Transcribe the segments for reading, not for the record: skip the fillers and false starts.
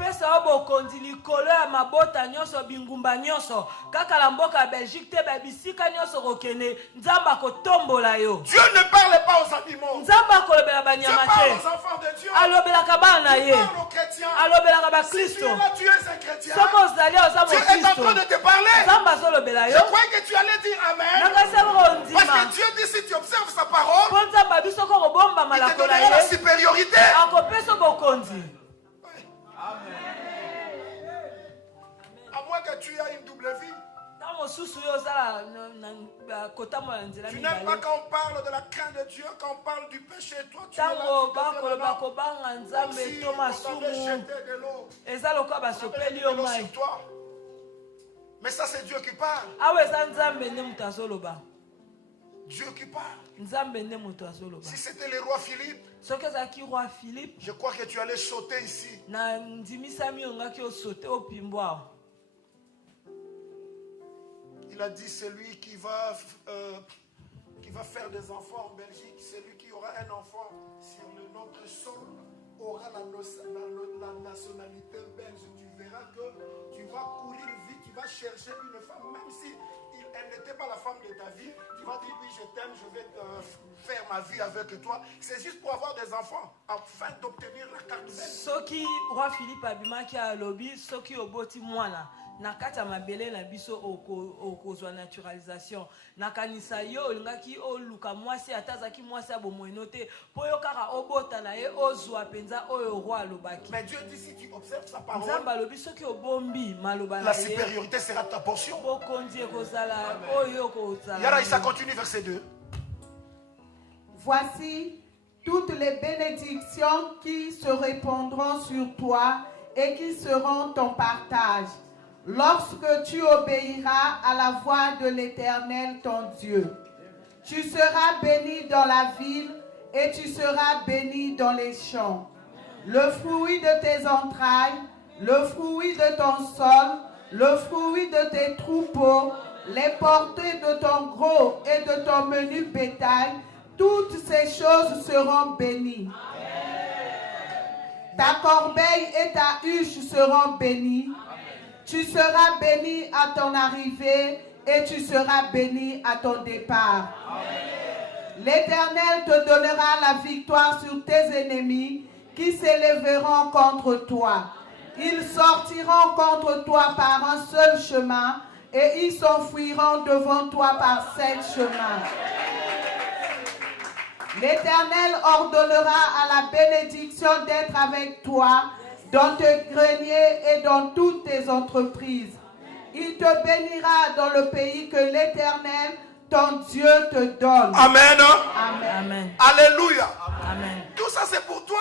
akopesa obokonzi likolo ya mabota nyonso bingumba nyonso kaka la mboka Belgique te babisika nyonso kokene nzamba kotombola yo. Dieu ne parle pas aux animaux. Nzamba kolobela Dieu banyama parle te. aux enfants de Dieu. Alobelaka bana ye. Il parle aux chrétiens. Alobelaka ba Si tu Kristo. es là, tu es un chrétien. Soko ozali oza mo Dieu est en Kristo. train de te parler. Nzamba azolobela Je yo. croyais que tu allais dire Amen. Nakasema Parce ondima. que Dieu dit si tu observes sa parole, Po nzamba biso ko kobomba il te malako na donnera la ye. supériorité. Akopesa bokonzi. À moins que tu aies une double vie. Tu n'aimes pas quand on parle de la crainte de Dieu, quand on parle du péché, toi tu es là, comme si on t'avait jeté de l'eau. On avait sur toi. Mais ça c'est Dieu qui parle. Dieu qui parle. Si c'était le roi Philippe, je crois que tu allais sauter ici. Il a dit celui qui va faire des enfants en Belgique, celui qui aura un enfant sur notre sol aura la nationalité belge. Tu verras que tu vas courir vite, tu vas chercher une femme, même si elle n'était pas la femme de ta vie, tu vas dire oui je t'aime, je vais faire ma vie avec toi. C'est juste pour avoir des enfants, afin d'obtenir la carte belge. Soki roi Philippe abimaki a lobby, soki oboti mwana. Nakata mabele na biso okozwa naturalisation nakanisa yo olingaki oluka mwasi atazaki mwasi abomoinote po yo kaka obota na ye ozwa penza oyo roi lobaki. Mais Dieu dit si tu observes sa parole, nzamba lobi soki obombi maloba la supériorité sera ta portion. bokonzi ekozala oyo kozala. Yara ça continue verset 2. Voici toutes les bénédictions qui se répandront sur toi et qui seront ton partage lorsque tu obéiras à la voix de l'Éternel ton Dieu. Tu seras béni dans la ville et tu seras béni dans les champs. Le fruit de tes entrailles, le fruit de ton sol, le fruit de tes troupeaux, les portées de ton gros et de ton menu bétail, toutes ces choses seront bénies. Ta corbeille et ta huche seront bénies. Tu seras béni à ton arrivée et tu seras béni à ton départ. L'Éternel te donnera la victoire sur tes ennemis qui s'élèveront contre toi. Ils sortiront contre toi par un seul chemin et ils s'enfuiront devant toi par 7 chemins. L'Éternel ordonnera à la bénédiction d'être avec toi dans tes greniers et dans toutes tes entreprises. Il te bénira dans le pays que l'Éternel, ton Dieu, te donne. Amen. Amen. Amen. Alléluia. Amen. Tout ça c'est pour toi.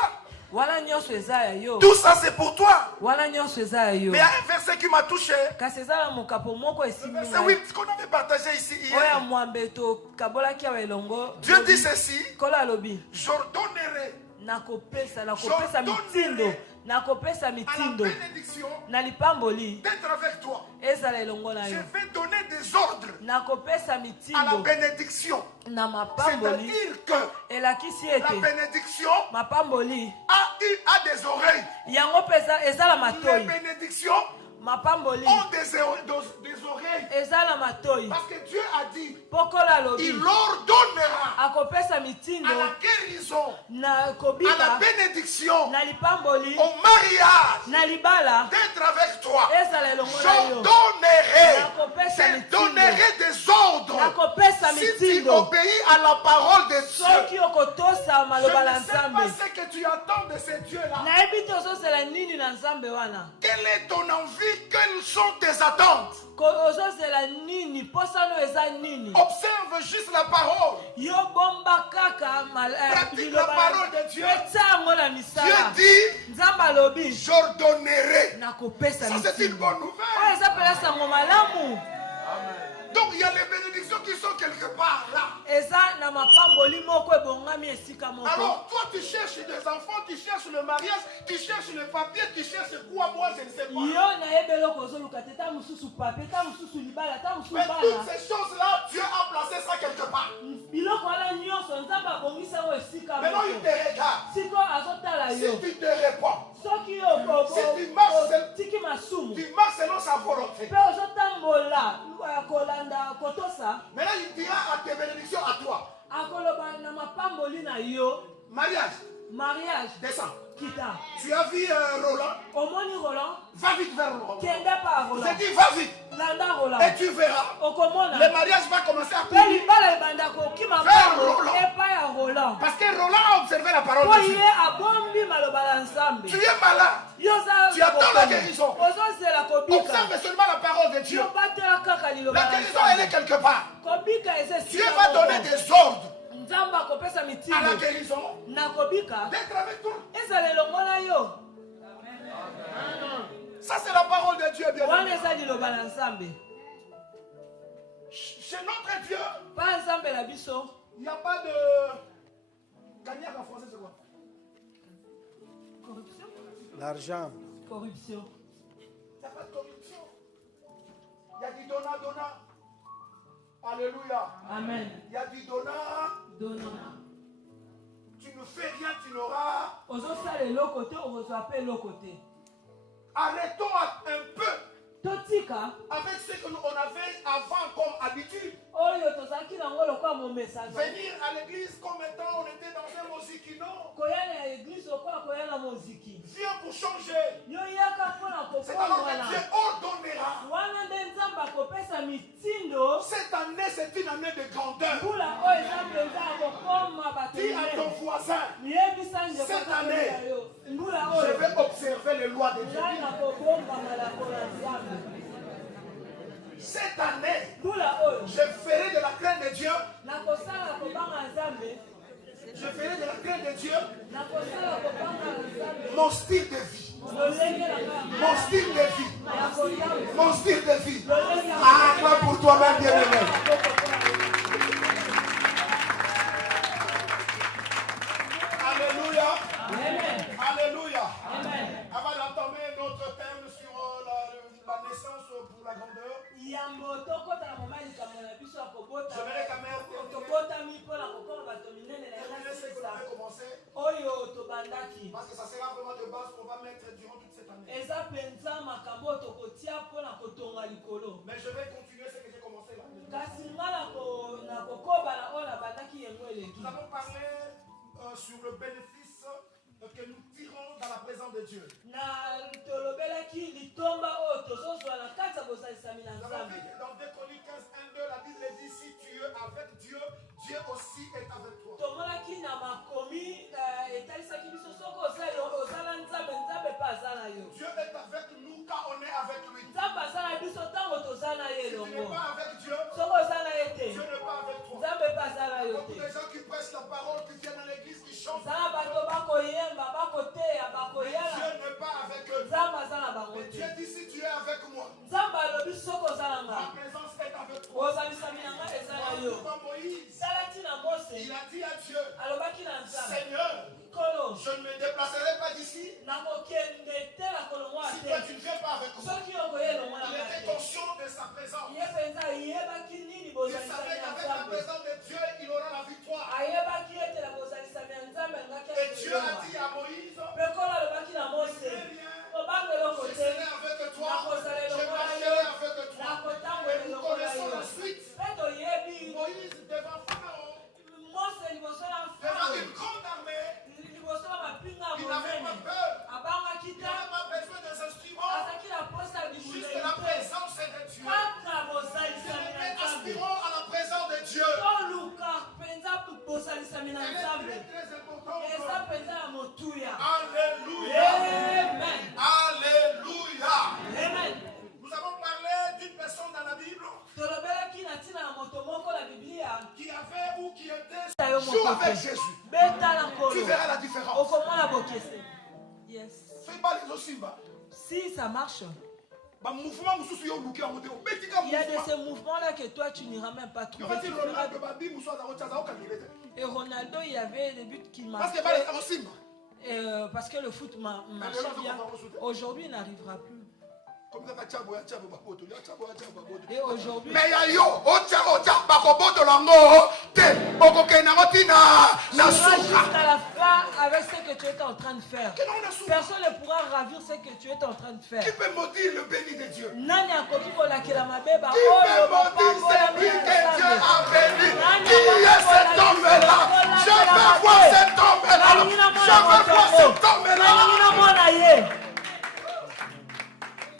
Wala nyonso eza yo. Tout ça c'est pour toi. Wala nyonso eza yo. Mais il y a un verset qui m'a touché. Kasi ezala mokapo moko esimi. C'est oui, ce qu'on avait partagé ici Oya hier. mwambeto kabolaki ya elongo. Dieu dit ceci. Kola lobi. J'ordonnerai nakopesa à la bénédiction na lipamboli d'être avec toi. ezala elongo na Je yo vais donner des ordres nakopesa à la mitindo bénédiction. na mapamboli C'est-à-dire que elakisi la ete bénédiction mapamboli a des oreilles. yango pesa ezala Les matoi bénédictions mapamboli ont des oreilles. ezala matoi Parce que Dieu a dit, pokola lobi il ordonnera akopesa mitindo à la guérison, na à la kobika bénédiction, na lipamboli au mariage, na libala d'être avec toi. ezala elongo na yo J'ordonnerai, je donnerai des ordres. nakopesa Si tu mitindo obéis à la parole de Dieu, soki okotosa je maloba na ne sais nzambe pas ce que tu attends de ce Dieu-là. nayebi te ozozela nini na nzambe wana Quelle est ton envie? Quelles sont tes attentes? ozozela nini posano eza nini Observe juste la parole. yo bomba kaka Pratique la parole de Dieu. eza yango na Dieu misala dit, nzambe alobi j'ordonnerai. nakopesa Ça, c'est une mitindo bonne oyo nouvelle. eza mpela sango malamu Donc, il y a les bénédictions qui sont quelque part là. eza na mapamboli moko ebongami esika moko Alors, toi, tu cherches des enfants, tu cherches le mariage, tu cherches le papier, tu cherches quoi? Moi, je ne sais pas. yo nayebi eloko ozoluka te ta mosusu pape ta mosusu libala ta mosusu Mais toutes bana ces choses-là, Dieu a placé ça quelque part. biloko wana nyonso nzambe abongisa yango esika Maintenant, il moko te regarde. siko azotala Si yo tu te réponds, soki si tu marches masumu. Tu marches selon sa volonté. Pe ozotambola kolanda kotosa. Maintenant, il dira à tes bénédictions à toi. Akoloba na mapamboli na yo. Mariage. Mariage. Descends. Kita. Tu as vu Roland? Omoni Roland. Va vite vers Roland. Kenda pa Roland. Je dis va vite. Landa Roland. Et tu verras. Okomona. Le mariage va commencer à Pe courir. libala ebanda ko kima Vers pa Roland. epa ya Roland. Parce que Roland a observé la parole Po de Dieu. ye abombi maloba la nzambe. Tu es malade. Yoza. Tu attends la guérison. Ozozela kobika. Observe seulement la parole de Dieu. Yo batela kaka liloba La la guérison, elle est nzambe. quelque part. Kobika eze Dieu va donner des ordres nzambe akopesa à la mitindo guérison na kobika d'être avec toi. ezala elongo na yo. Ça, c'est la parole de Dieu, bien Wana aimé. eza liloba na nzambe. Chez notre Dieu, Pa nzambe na biso il n'y a pas de. Gagner en français, c'est quoi? corruption. L'argent. Corruption. Il n'y a pas de corruption. Il y a du donnant. Alléluia. Amen. Il y a du donnant. Donnant. Tu ne fais rien, tu n'auras. Ozosala eloko te okozwa pe eloko te. Arrêtons un peu Totika avec ce qu'on avait avant comme habitude. oyo tozalaki nango lokola momesano. Venir à l'église comme étant on était dans un mosikino. Koya na eglise lokola koya na moziki. Viens pour changer. Yo yaka mpona C'est alors que kokongwana. Dieu ordonnera. Wana nde nzambe akopesa mitindo. Cette année, c'est une année de grandeur. Mbula oyo eza mpenza akokoma bato Dis à ton minene. voisin, Yebisa ndeko Cette kaka année, na yo. Mbula je oyo vais observer les lois de Dieu. ngai nakobomba malako na nzambe. Cette année, Mbula oyo je ferai de la crainte de Dieu. nakosala kobanga nzambe. Je ferai de la crainte de Dieu Nakosala kobanga nzambe. mon style de vie. Lolenge na Mon ngai. style de vie. Ya koyamba. Mon style de vie. Lolenge na Ah, clap pour toi-même, bien-aimé. Alléluia. Amen. Alléluia. Amen. Avant d'entamer notre thème sur la naissance pour la grandeur, Yambo tokota na mama likambo na biso ya kobota. j'aimerais quand même terminer Tokotami mpona kokoma bato minene na ce que l'on yaka avait commencé. oyo tobandaki. Parce que ça sera vraiment de base qu'on va mettre durant toute cette année. Eza mpenza makambo oyo tokotia mpona kotonga likolo. Mais je vais continuer ce que j'ai commencé là. Kasi nga na kokobana oyo nabandaki yango eleki. Nous avons parlé sur le bénéfice que nous tirons dans la présence de Dieu. Na tolobelaki litomba oyo tozozwa na kati ya bozalisami na Nous avons nzambe. vu que dans 2 Chroniques 15:1-2, la Bible dit si tu es avec Dieu, Dieu aussi est avec toi. tomonaki na makomi etalisaki biso soki ozala nzambe nzambe mpe aza na yo. Dieu est avec nous quand on est avec lui. Nzambe aza na biso ntango toza na ye Si tu n'es elongo. pas avec Dieu, Soki oza na ye te Dieu n'est pas avec toi. nzambe mpe aza na yo Beaucoup te. de gens qui prêchent la parole, qui viennent à l'église, qui chantent, Zala bato bakoyemba bakoteya mais bakoyala Dieu n'est pas avec eux. nzambe aza na bango Mais te. Dieu dit si tu es avec moi, Nzambe alobi soki oza na ma nga présence est avec toi. ozalisami na nga eza na yo. Comme Moïse, tala ntina mose il a dit à Dieu, alobaki na nzambe Seigneur, nkolo je ne me déplacerai pas d'ici nakokende te na kolongwa si te toi tu ne viens pas avec moi. soki okoye elongwa na Il nga était te. conscient de sa présence. ye mpenza ayebaki nini Il bozalisami savait ya qu'avec la nzambe présence de Dieu, il aura la victoire. ayebaki ete na bozalisami ya nzambe alingaki Et Dieu a dit à Moïse, mpe nkolo alobaki na ne mose fais rien, obanga eloko je te serai avec toi, nakozala je elongo na marcherai yo avec toi. nakotambola Et nous elongo na connaissons yo la suite. mpe toyebi Moïse devant Pharaon, mose liboso na devant fao une grande armée, liboso na mapinga ya il n'avait pas monene peur. abangaki Il te n'avait pas besoin des instruments, azalaki na posa ya juste bibundeli la te présence de Dieu. kaka bozalisami na Mais nzambe aspirons à la présence de Dieu. toluka mpenza bozalisami na Elle est nzambe très très importante. eza mpenza ya motuya. Alléluia. Amen. Alléluia. Amen. Nous avons parlé d'une personne dans la Bible tolobelaki na ntina ya moto moko na biblia qui avait ou qui était yo joue moko avec te Jésus. betala Tu nkolo verras la différence. okomona bokese. Yes. Fais pas les osimba. Si ça marche, Bah mouvement mususu yo luki en moto. Betika il y a de mouvement. ces mouvements-là que toi tu n'iras même pas Yo trouver. bati Ronaldo babi mususu za ochaza okangilete. Et Ronaldo, il y avait des buts qu'il Parce que marquait. pas les osimba. Parce que le foot marchait bien. Aujourd'hui, il n'arrivera plus. Et aujourd'hui, Mais yo, ocha, bakoboto lango, te, okoke nangotina, tu na iras souka. jusqu'à la fin avec ce que tu es en train de faire. Que non, na souka. Personne ne pourra ravir ce que tu es en train de faire. Qui peut maudire le béni de Dieu? Nani akoki kolakela mabeba Qui peut oyo maudire celui que Dieu a béni? Qui est cet homme-là? Je veux voir cet homme-là. Je veux voir cet homme-là.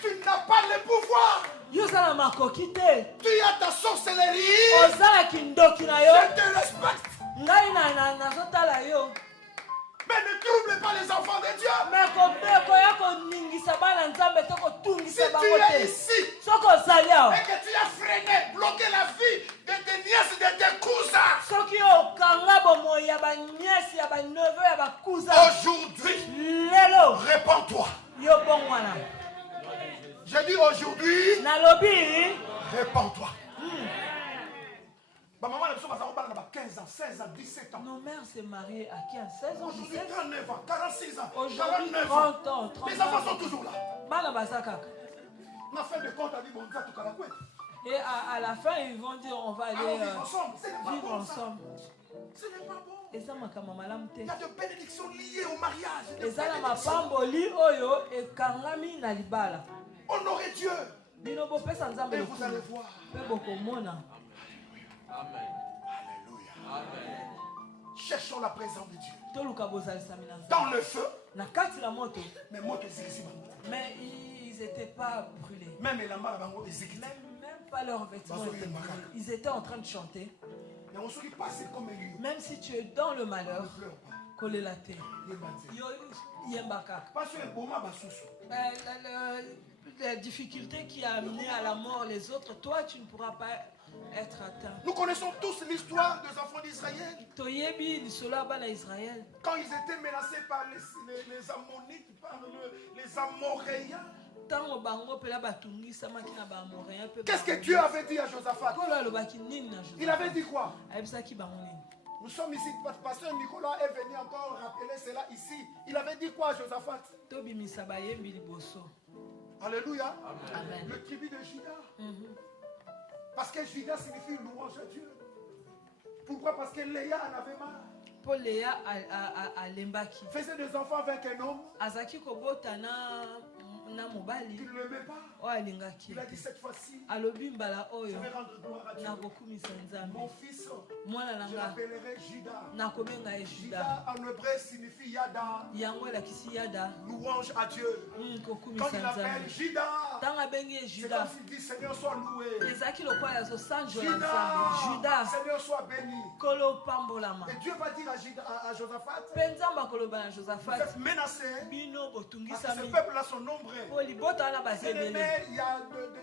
Tu n'as pas le pouvoir. yo ozala makoki te, Tu as ta sorcellerie. ozalaki ndoki na yo, Je te respecte. ngai nazotala yo. Mais ne trouble pas les enfants de Dieu. me koya koningisa bana nzambe to Si kotungisa tu bango es te. ici Soki ozali awa, et que tu as freiné, bloqué la vie de tes nièces, de tes cousins, soki okanga bomoi ya baniesi ya baneve ya bakuza, aujourd'hui, lelo répands-toi. yo bongwana. Je dis aujourd'hui, Nalobi répands-toi. Ma maman, elle a 15 ans, 16 ans, 17 ans. nos mères se marient à qui, à 16 ans, Aujourd'hui, 17 ans? 39 ans, 46 ans, Aujourd'hui 49 ans. 30 ans, 30 Les enfants ans. sont toujours là. Bana baza kaka. Ma fin de compte a dit, bon, ça, tout la couette. Et à la fin, ils vont dire on va aller Allons vivre ensemble. Ce n'est pas vivre bon, ça. ensemble. Ce n'est pas bon. Et ça, makamama lamte. Il y a de bénédictions liées au mariage. de Et ça, la bénédictions. mapamboli oyo et kangami na libala. Honorez Dieu. Bino bo pesa nzambe Et vous allez lokumu. voir. Pe bokomona. Alléluia. Cherchons la présence de Dieu. Toluka bozalisami na nzambe. Dans le feu, Na kati la moto. mais moi, ici. Mais ils n'étaient pas brûlés. Même les lambas, bango, exécutés. Même pas leurs vêtements étaient brûlés. Ils étaient en train de chanter. Mais on se dit pas, c'est comme un lion. Même si tu es dans le malheur, Ne pleure pas. kolelate. Ne pas dire. Yo yembaka. Parce que bon, ma basoussou. La difficulté qui a amené à la mort les autres, toi tu ne pourras pas être atteint. Nous connaissons tous l'histoire des enfants d'Israël. Toyebi lisolo bana Israël. Quand ils étaient menacés par les Ammonites, par les Amoréens. Tango bango pela batungisamaki na baamoréen pe. Qu'est-ce que Dieu avait dit à Josaphat? Kolo alobaki nini na Josaphat? Il avait dit quoi? Ayebisaki bango nini? Nous sommes ici, pasteur Nicolas est venu encore rappeler cela ici. Il avait dit quoi à Josaphat? Tobimisa bayembi liboso. Alléluia. Amen. Le tribu de Juda. Parce que Juda signifie louange à Dieu. Pourquoi? Parce que Léa en avait marre. Paul Léa a lembaki. Faisait des enfants avec un homme Azaki kobota na mobali. qui ne l'aimait pas. O alingaki. Il a dit cette fois-ci, Alobi mbala je oyo vais rendre gloire à Dieu. na kokumisa nzambe. Mon fils, Mwana je nanga l'appellerai Juda. na kobenga ye Juda. Juda en hébreu signifie Yada, Yango elakisi yada. louange à Dieu. Quand Kokumisa il appelle nzambe. Juda, Ntango abengi ye c'est Juda. comme s'il dit Seigneur soit loué. Ezalaki lokola azosanjola Juda, nzambe. Juda Seigneur soit béni. kolo pambolama. Et Dieu va dire à Josaphat, Mpe nzambe akoloba na vous Josaphat, êtes menacé bino parce que ce botungisami peuple-là sont nombreux. po libota wana baza ebele. Il y a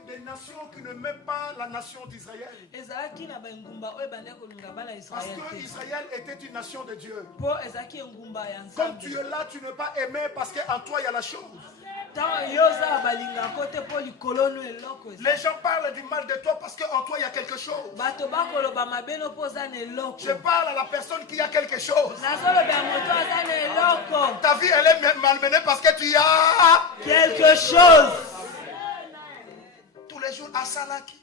des nations qui ne m'aiment pas la nation d'Israël. Ezalaki na bangumba oyo ebandaki kolinga bana Parce Israel que te. Israël était une nation de Dieu. Po ezalaki engumba ya Comme tu nzambe. es là, tu ne peux pas aimer parce qu'en toi il y a la chose. Ntango yo oza na balingako te po likolo no eloko eza. Les gens parlent du mal de toi parce qu'en toi il y a quelque chose. Bato bakoloba mabe no po oza na eloko. Je parle à la personne qui a quelque chose. Nazolobela moto aza na eloko. Ta vie elle est malmenée parce que tu as Quelque chose. tous les jours Asalaki,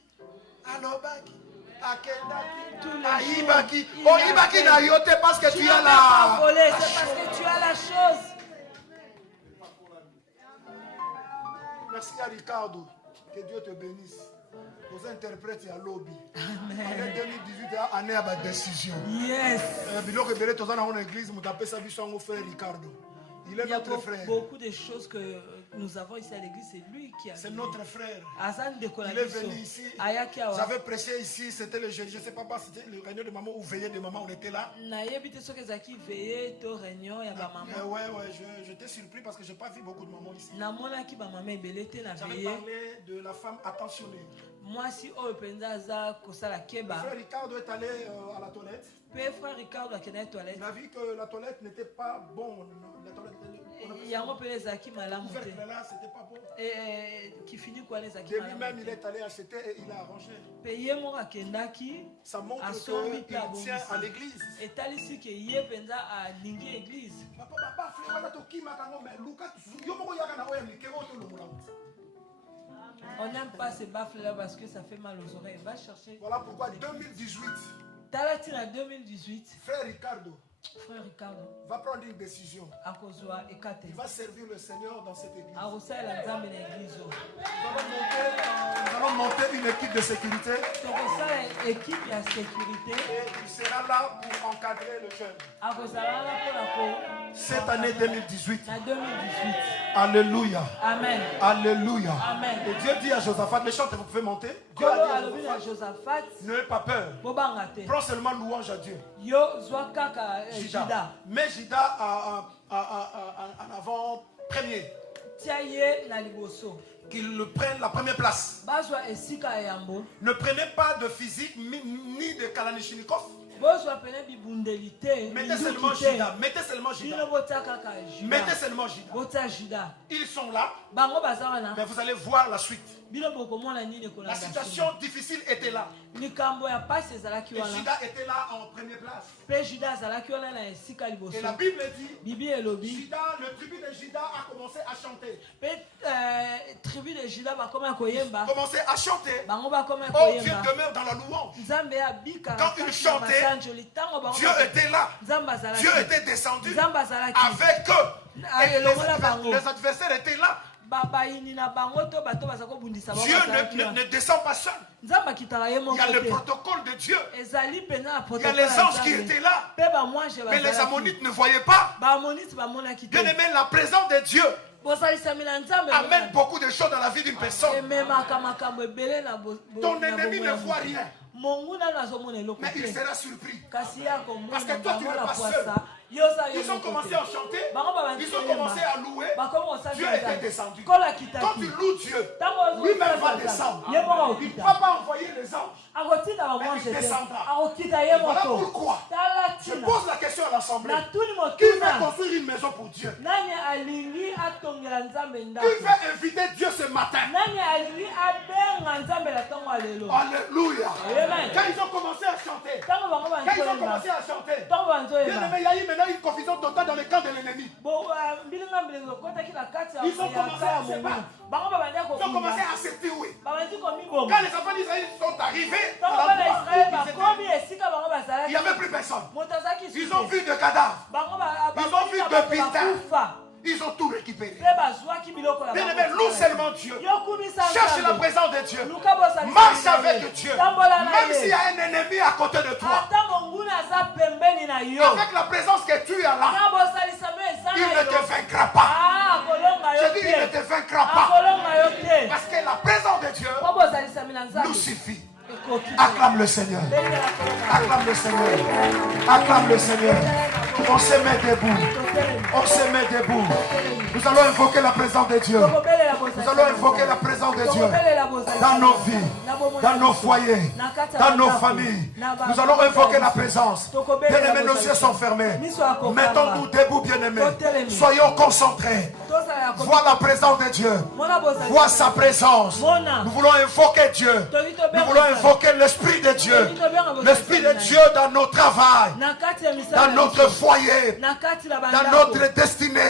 Alobaki, Akendaki, Tous les Aïbaki. jours, Oh, il a Ibaki fait. n'a yoté parce que Tu tu n'as as pas la. volé, c'est parce que tu as la chose. Merci à Ricardo. Que Dieu te bénisse. Aux interprètes à lobby. Année 2018, année à ma décision. Yes. Bilo que Bélé, tous en église, vous tapez sa vie sur mon frère Ricardo. Il est Il y a notre frère. beaucoup de choses que nous avons ici à l'église, c'est lui qui a. C'est notre frère. Azan de Il est venu ici. Ayaki J'avais prêché ici, c'était le jeudi, je ne sais pas, c'était le réunion de maman ou veillée de maman, on était là. Nayebi te soki ezalaki veye to réunion ya bamama. Ouais, j'étais surpris parce que je n'ai pas vu beaucoup de mamans ici. Namonaki bamama ebele te na J'avais veye. parlé de la femme attentionnée. Mwasi oyo mpenza aza kosala Le keba. frère Ricardo est allé à la toilette. Mpe frère Ricardo akendaki toilette. Il a vu que la toilette n'était pas bonne. La toilette Yango mpe ezalaki malamu te. là, c'était pas bon. Kifiniki wana ezalaki De malamu lui-même, il te. est allé acheter et il a arrangé. Mpe ye moko akendaki Ça montre asombi mpe qu'il tient à abongisi. l'église. etalisi ke ye mpenza alingi eglize. Papa, frère, wana tokima kango, mais Luka, yo moko yaka na oya mike, oyo tolongola. n'aime pas ces baffles-là parce que ça fait mal aux oreilles. Va chercher. Voilà pourquoi 2018, Talatina 2018. frère Ricardo Frère Ricardo. va prendre une décision. Akozwa ekate. Il va servir le Seigneur dans cette église. Akosala nzambe na église. Nous allons monter une équipe de sécurité. Tokosala équipe ya sécurité. Et il sera là pour encadrer le jeune. Akozala na pona ko. Cette année 2018. Na 2018. Alléluia. Amen. Alléluia. Amen. Et Dieu dit à Josaphat, les chanteurs, vous pouvez monter. Dieu Kolo a dit à alobi na Josaphat, Josaphat. n'ayez pas peur. Bobanga te. Prends seulement louange à Dieu. Yo zwa kaka Juda. Mets Juda en avant-premier. Tia ye na liboso. Qu'il le prenne la première place. Bazwa esika yambo. Ne prenez pas de physique ni de Kalachnikov. Bozwa pene bibundelite. Mettez seulement Juda. Mettez seulement Bino Juda. bota kaka Juda. Mettez seulement Juda. Bota Juda. Ils sont là, Bango bazawana. mais vous allez voir la suite. Bino bokomona nini kola. La situation difficile était là. Likambo ya pasi ezalaki Et wana. Juda était là en première place. Pe Juda azalaki wana na esika liboso. Et la Bible dit, Bibi elobi. Juda, le tribu de Juda a commencé à chanter. Pe tribu de Juda bakoma koyemba. Commencé à chanter. Bango bakoma Oh, Dieu koyemba. demeure dans la louange. Nzambe abika. Quand il chantait, Dieu était là. Nzambe azalaki. Dieu était descendu Nzambe azalaki. avec eux. Et elongola bango. les adversaires étaient là. Babayini na bango to bato bazako bundisa bango. Dieu ne descend pas seul. Nzambe akitaka ye Il moko y a le te. protocole de Dieu. Ezali pena Il y a protocole. les anges qui étaient là. Pe ba mwange Mais les bazalaki. Ammonites ne voyaient pas. Ba amonite bamonaki te. Bien aimé, la présence de Dieu Bosalisami na Nzambe. amène beaucoup de choses dans la vie d'une personne. Ememaka makambo ebele na Ton ennemi ne voit rien. monguna nazomona eloko Mais il te. sera surpris. Kasi yakomona Parce que toi, tu n'es bango na pas poisa. seul. Yoza Ils ont commencé à chanter. Ils ont commencé à louer. Dieu était descendu. Quand tu loues Dieu, lui-même va descendre. Il ne va pas envoyer les anges. Mais il descendra. Voilà pourquoi je pose la question à l'assemblée. Qui veut construire une maison pour Dieu? Qui veut inviter Dieu ce matin? Alléluia. Quand ils ont commencé à chanter, bien aimé, il y a eu maintenant une confusion totale dans le camp de l'ennemi. Ils ont commencé à se battre. Ils ont commencé à se tuer. Quand les enfants d'Israël sont arrivés, il n'y avait plus personne. Ils ont vu de cadavres. Ils ont vu de pistons. Ils ont tout récupéré. Bien aimé, loue seulement Dieu. Cherche la présence de Dieu. Marche avec Dieu. Même s'il y a un ennemi à côté de toi. Avec la présence que tu as là, il ne te vaincra pas. Je dis, il ne te vaincra pas. Parce que la présence de Dieu nous suffit. Acclame le Seigneur. Acclame le Seigneur. Acclame le Seigneur. On se met debout. On se met debout. Nous allons invoquer la présence de Dieu. Nous allons invoquer la présence de Dieu dans nos vies, dans nos foyers, dans nos familles. Nous allons invoquer la présence. Bien-aimés, nos yeux sont fermés. Mettons-nous debout, bien-aimés. Soyons concentrés. Vois la présence de Dieu. Vois sa présence. Nous voulons invoquer Dieu. Nous voulons invoquer l'Esprit de Dieu. L'Esprit de Dieu dans nos travails, dans notre foyer, dans notre destinée.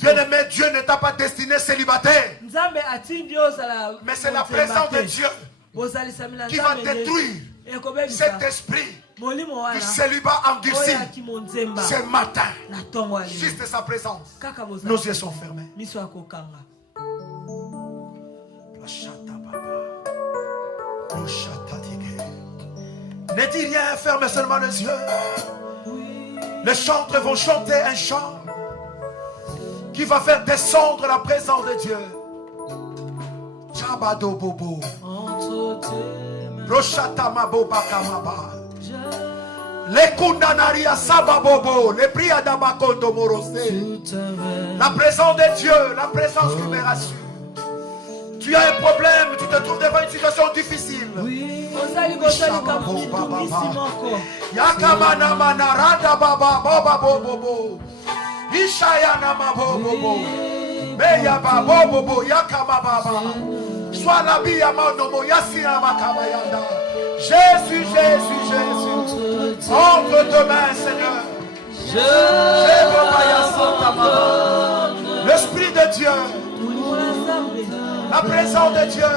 Bien-aimé, Dieu ne t'a pas destiné célibataire. Mais c'est la présence de Dieu qui va détruire cet esprit du célibat endurci ce matin. Juste sa présence. Nos yeux sont fermés. Ne dis rien, ferme seulement les yeux. Les chantres vont chanter un chant qui va faire descendre la présence de Dieu. Chabado bobo. Roshata maboba kamaba. Les kundanaria sababobo. Les priada bakondo morosé. La présence de Dieu, la présence qui me rassure. Tu as un problème, tu te trouves devant une situation difficile. Yakamana manarada baba baba bobo. Ishayana mabobo. Meya baba bobo yakama baba. Sois la vie à Mandomo Yassina Makabayanda. Jésus, Jésus, Jésus. Entre tes mains, Seigneur. L'Esprit de Dieu. La présence de Dieu.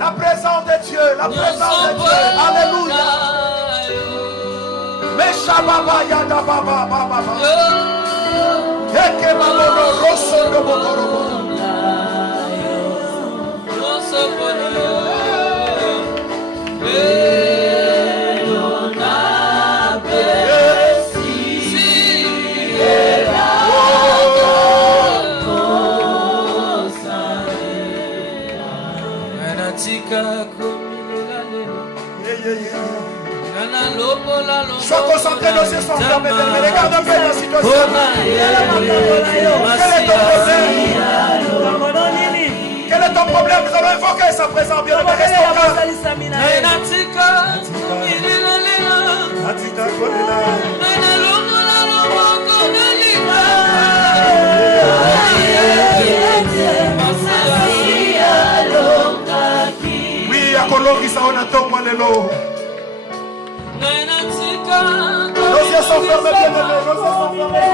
La présence de Dieu. La présence de Dieu. Alléluia. Meshababa yada baba baba. Eke baboro rosso de bokorobo. Sois concentré, nos yeux sont fermés. Regarde un peu la situation. Quel est ton problème? Quel est ton problème? Nous allons invoquer sa présence. Bien, reste au cœur. Oui, à Kolongisa, on attend moi lelo. Nos yeux sont fermés, bien aimés. Nos yeux sont fermés.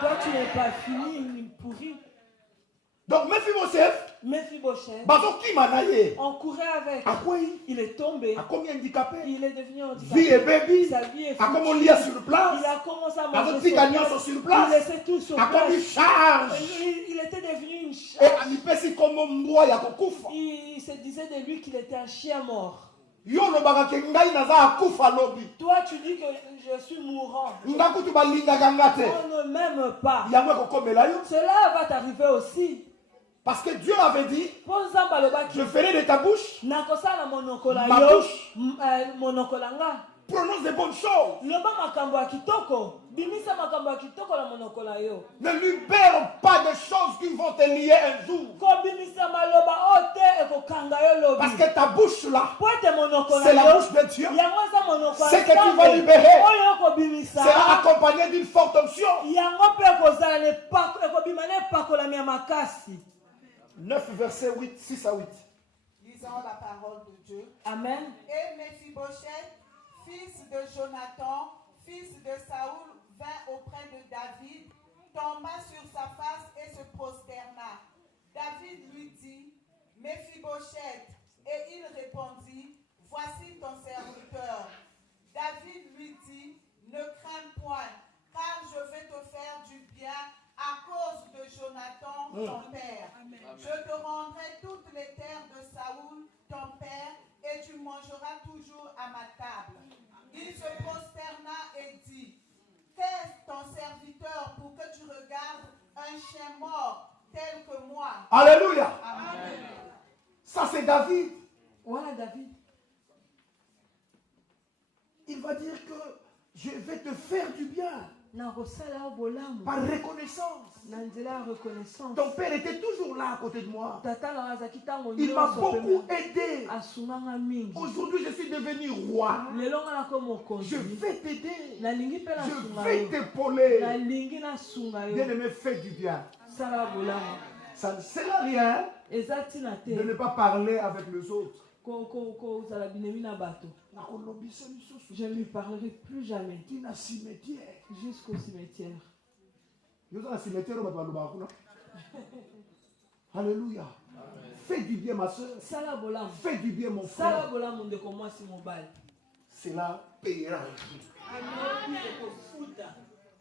Toi, tu n'es pas fini, pourri. Donc, Mephibosheth, Mephibosheth, Bazoki manaye. on courait avec. À quoi Il est tombé. À combien handicapé? Il est devenu Vie et handicapé. baby. Sa vie est À comment foutue. lia sur place? Il a commencé à À manger votre sur gagnants place. sont sur Il place. laissait tout sur À place. combien charge? Il était devenu une Et charge. à l'ipesi comme moi ya kokufa. Il se disait de lui qu'il était un chien mort. Yo lo bagake ngai naza akufa lobi. Toi, tu dis que je suis mourant. Ngakutu balingaka ngate. On ne m'aime pas. Yango kokomela yo. Cela va t'arriver aussi. Parce que Dieu avait dit, je ferai de ta bouche ma bouche. Prononce de bonnes choses. Ne libère pas de choses qui vont te lier un jour. Parce que ta bouche là, c'est la bouche de Dieu. Ce que tu vas libérer sera accompagné d'une forte onction. 9 versets 8, 6 à 8. Lisons la parole de Dieu. Amen. Et Mephibosheth, fils de Jonathan, fils de Saoul, vint auprès de David, tomba sur sa face et se prosterna. David lui dit, Mephibosheth, et il répondit, voici ton serviteur. David lui dit, ne crains point, car je vais te faire du bien à cause de Jonathan, ton père. Amen. Je te rendrai toutes les terres de Saoul, ton père, et tu mangeras toujours à ma table. Il se prosterna et dit, qu'est-ce ton serviteur pour que tu regardes un chien mort tel que moi? Alléluia. Amen. Ça c'est David. Voilà David. Il va dire que je vais te faire du bien. Par reconnaissance. Ton père était toujours là à côté de moi. Il m'a beaucoup aidé. Aujourd'hui, je suis devenu roi. Je vais t'aider. Je vais t'épauler. Bien-aimé, fais du bien. Ça ne sert à rien de ne pas parler avec les autres. Je ne lui parlerai plus jamais jusqu'au cimetière. Alléluia. Fais du bien ma soeur. Fais du bien mon frère. Cela payera un prix.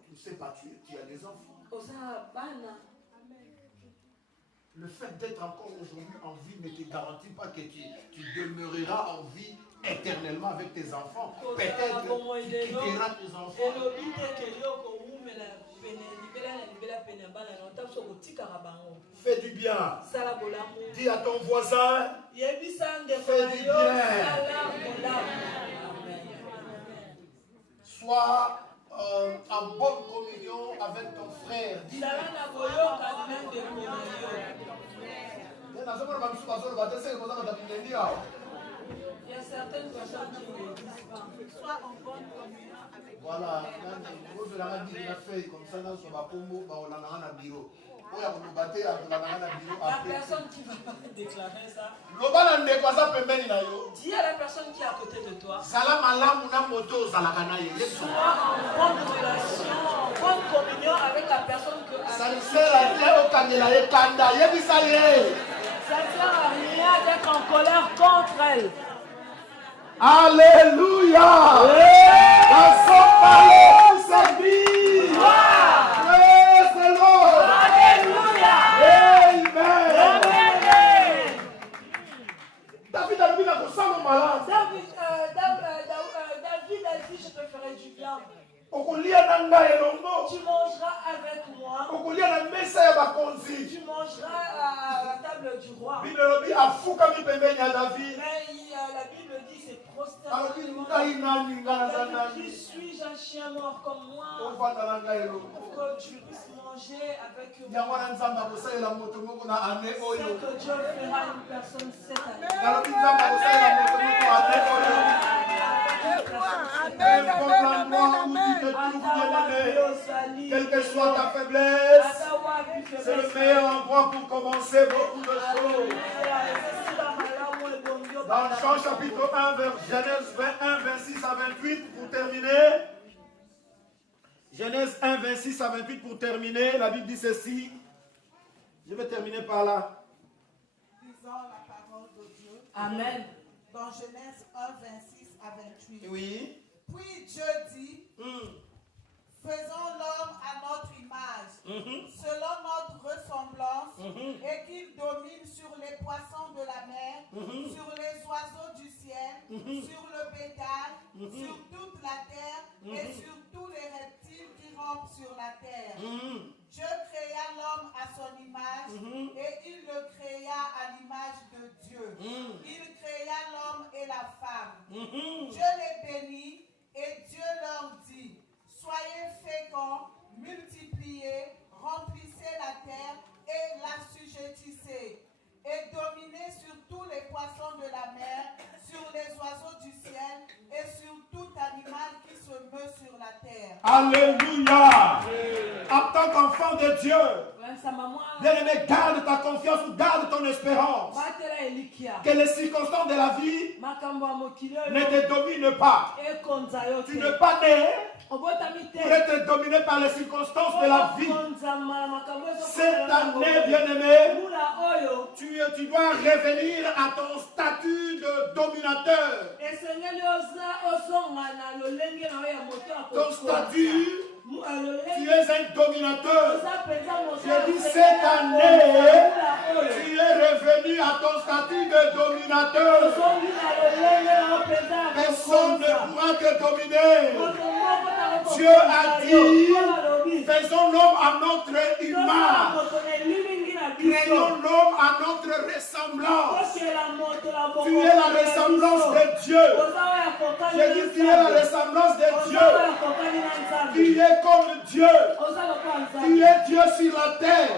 Tu ne sais pas, tu as des enfants. Le fait d'être encore aujourd'hui en vie ne te garantit pas que tu demeureras en vie éternellement avec tes enfants. Peut-être que tu quitteras tes enfants. Fais du bien. Dis à ton voisin, fais du bien. Sois en bonne communion avec ton frère. Dis il y a certaines personnes qui ne disent pas. Sois en bonne communion avec voilà. La personne qui va pas déclarer ça. Dis à la personne qui est à côté de toi. Sois en bonne relation, en bonne communion avec la personne que. Ça ne sert à rien. Ça ne sert à rien d'être en colère contre elle. Alléluia. La somme c'est vie. Praise the Lord. Alléluia. Amen. David a dit la conscience malade. David a dit je te ferai du bien. Tu mangeras avec moi. Tu mangeras à la table du roi. Mais la Bible dit c'est prosternement. Qui suis-je un chien mort comme moi pour que tu puisses manger avec moi. C'est que Dieu fera une personne cette année. Quelle que soit ta faiblesse, c'est le meilleur endroit pour commencer beaucoup de choses. Dans Jean chapitre 1, Genèse 21, 26 à 28, pour terminer. Genèse 1, 26 à 28, pour terminer, la Bible dit ceci. Je vais terminer par là. Amen. Dans Genèse 1, 26 à 28. Oui. Puis Dieu dit, faisons l'homme à notre image, selon notre ressemblance, et qu'il domine sur les poissons de la mer, sur les oiseaux du ciel, sur le bétail, sur toute la terre, et sur tous les reptiles qui rampent sur la terre. Dieu créa l'homme à son image, et il le créa à l'image de Dieu. Il créa l'homme et la femme. Dieu les bénit, et Dieu leur dit, soyez féconds, multipliez, remplissez la terre et l'assujettissez, et dominez sur tous les poissons de la mer, sur les oiseaux du ciel et sur tout animal qui se meut sur la terre. Alléluia. En tant qu'enfant de Dieu, bien-aimé, garde ta confiance ou garde ton espérance. Que les circonstances de la vie ne te dominent pas. Tu n'es pas né pour être dominé par les circonstances de la vie. Cette année, bien-aimé, tu dois revenir à ton statut de dominateur. Ton statut, tu es un dominateur. J'ai dit cette année, tu es revenu à ton statut de dominateur. Personne ne pourra te dominer. Dieu a dit, faisons l'homme à notre image. Créons l'homme à notre ressemblance. Tu es la ressemblance de Dieu. J'ai dit, tu es la ressemblance de Dieu. Tu es comme Dieu. Tu es Dieu sur la terre.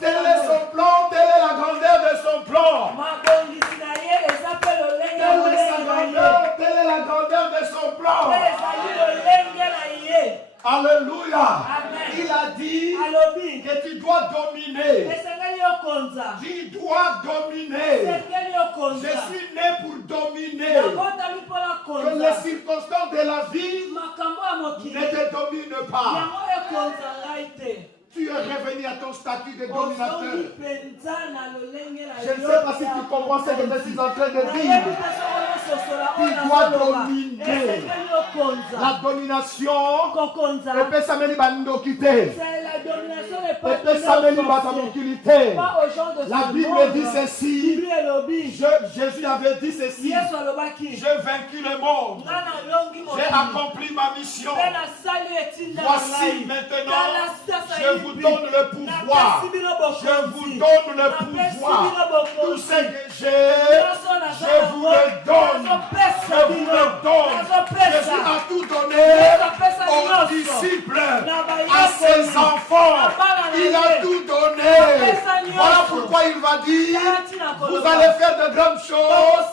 Tel est son plan, telle est la grandeur de son plan. Telle est sa grandeur, telle est la grandeur de son plan. Alléluia. Amen. Il a dit que tu dois dominer. Tu dois dominer. Je suis né pour dominer. Que les circonstances de la vie ne te dominent pas. Tu es revenu à ton statut de dominateur. Je ne sais pas si tu comprends ce que je suis en train de dire. Tu dois dominer. La domination, la Bible dit ceci. Jésus avait dit ceci. J'ai vaincu le monde. J'ai accompli ma mission. Voici maintenant, je vous donne le pouvoir. Je vous donne le pouvoir. Tout ce que j'ai, je vous le donne. Je vous le donne. Jésus a tout donné aux disciples, à ses enfants. Il a tout donné. Voilà pourquoi il va dire, vous allez faire de grandes choses.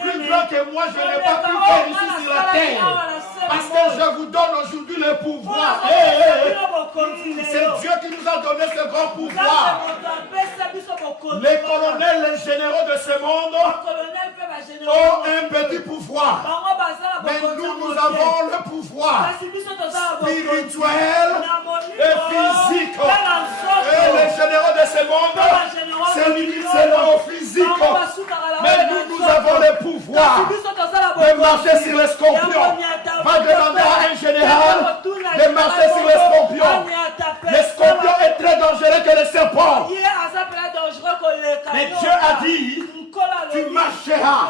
Plus grand que moi, je n'ai pas pu faire ici sur la terre. Parce que je vous donne aujourd'hui le pouvoir. C'est Dieu qui nous a donné ce grand pouvoir. Les colonels, les généraux de ce monde ont un petit pouvoir. Mais nous avons le pouvoir spirituel et physique. Et les généraux de ce monde se limitent seulement au physique. Mais nous avons le pouvoir de marcher sur les scorpions. Va demander à un général de marcher sur les scorpions. Le scorpion est très dangereux que le serpent. Mais Dieu a dit, tu marcheras,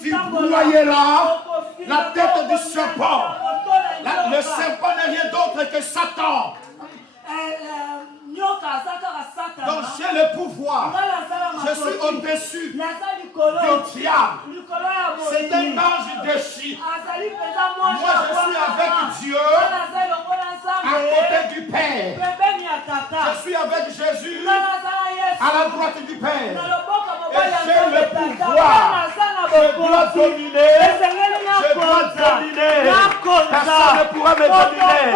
tu broyeras la tête du serpent. Le serpent n'est rien d'autre que Satan. Donc j'ai le pouvoir. Je suis au-dessus du diable. C'est un ange déchu. Moi je suis avec Dieu à côté du Père. Je suis avec Jésus à la droite du Père. Et j'ai le pouvoir. Je dois dominer. Je dois dominer. Personne ne pourra me dominer.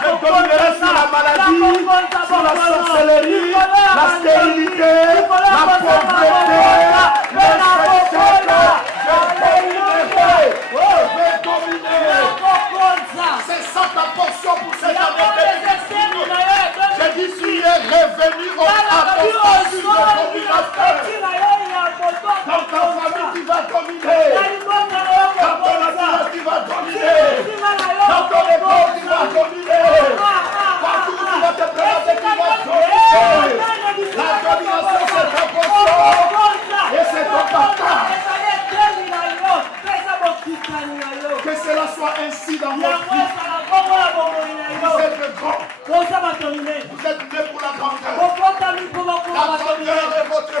Je dominerai sur la maladie, sur la sorcellerie, la stérilité, la pauvreté, le péché. Je vais dominer. C'est ça ta portion pour cette année. J'ai dit, tu es revenu à ton statut de dominateur. Dans ta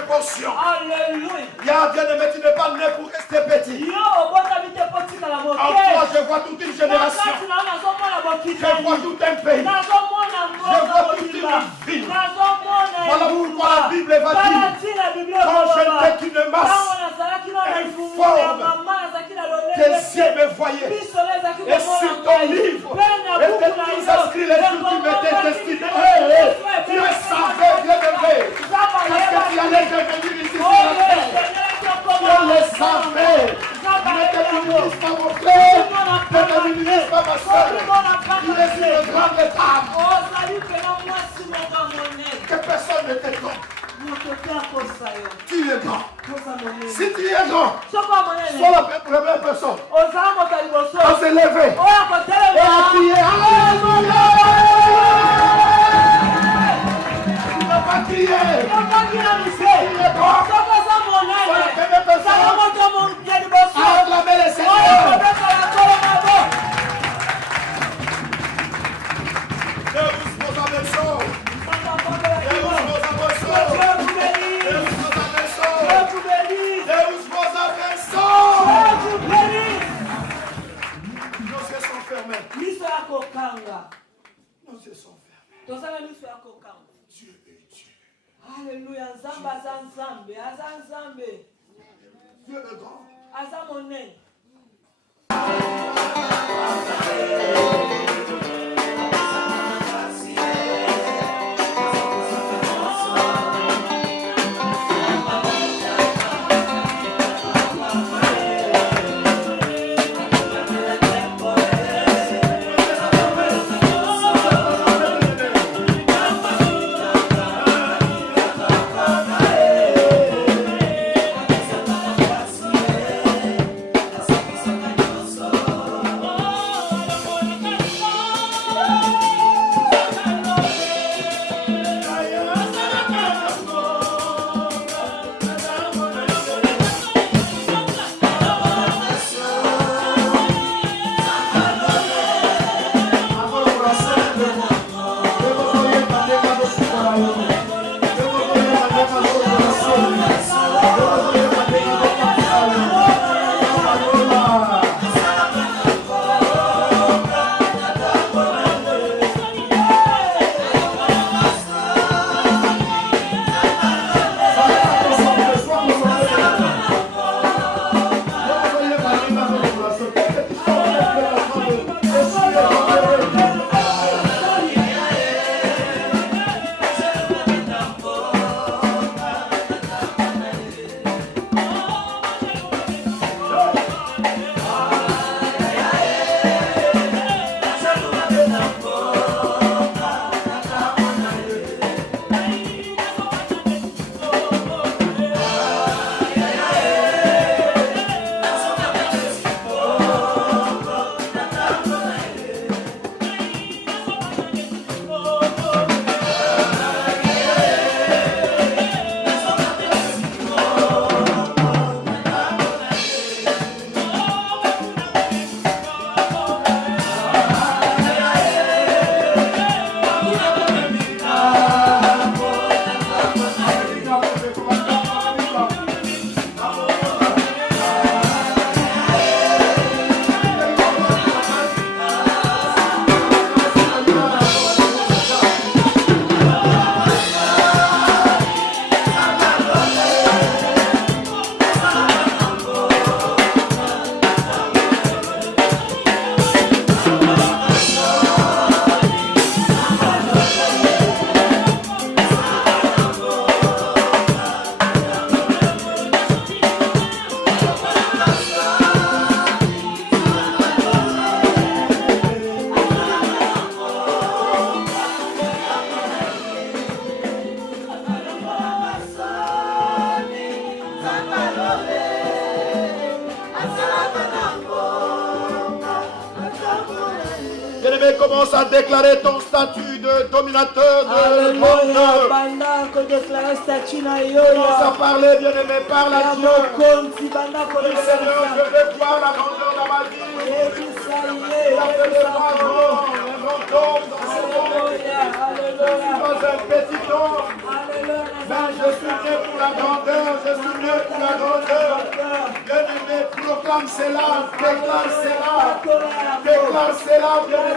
portion. Alléluia. Bien-aimé, tu n'es pas né pour rester petit. Yo, En toi, je vois toute une génération. Je vois tout un pays. Je vois toute une ville. Voilà pourquoi la Bible va dire, quand j'étais une masse informe, tes yeux me voyaient. Et sur ton livre étaient tous inscrits les jours qui m'étaient destinés. Tu es sauvé, bien-aimé. Parce que tu allais devenir ici sur la terre. Tu le savais. Tu n'étais pas ministre par mon frère. Tu n'étais pas ministre par ma soeur. Tu es une grande étape. Que personne ne te trompe. Tu es grand. Si tu es grand, sois la première personne à se lever et à crier Alléluia. Tu ne vas pas crier. Si tu es grand, sois la première personne à acclamer le Seigneur. Nos yeux sont fermés. Dieu est Dieu. Alléluia. Nzambe aza nzambe. Aza nzambe. Dieu est grand. Aza monene. Bien-aimé, commence à déclarer ton statut de dominateur de monde. Commence à parler, bien-aimé, parle à Dieu. Dis, Seigneur, je veux voir la grandeur dans ma vie. Appelez-moi grand, un grand homme dans ce monde. Je ne suis pas un petit homme, mais je suis né pour la grandeur. pour la grandeur. Bien-aimé, proclame cela, déclare cela, bien-aimé.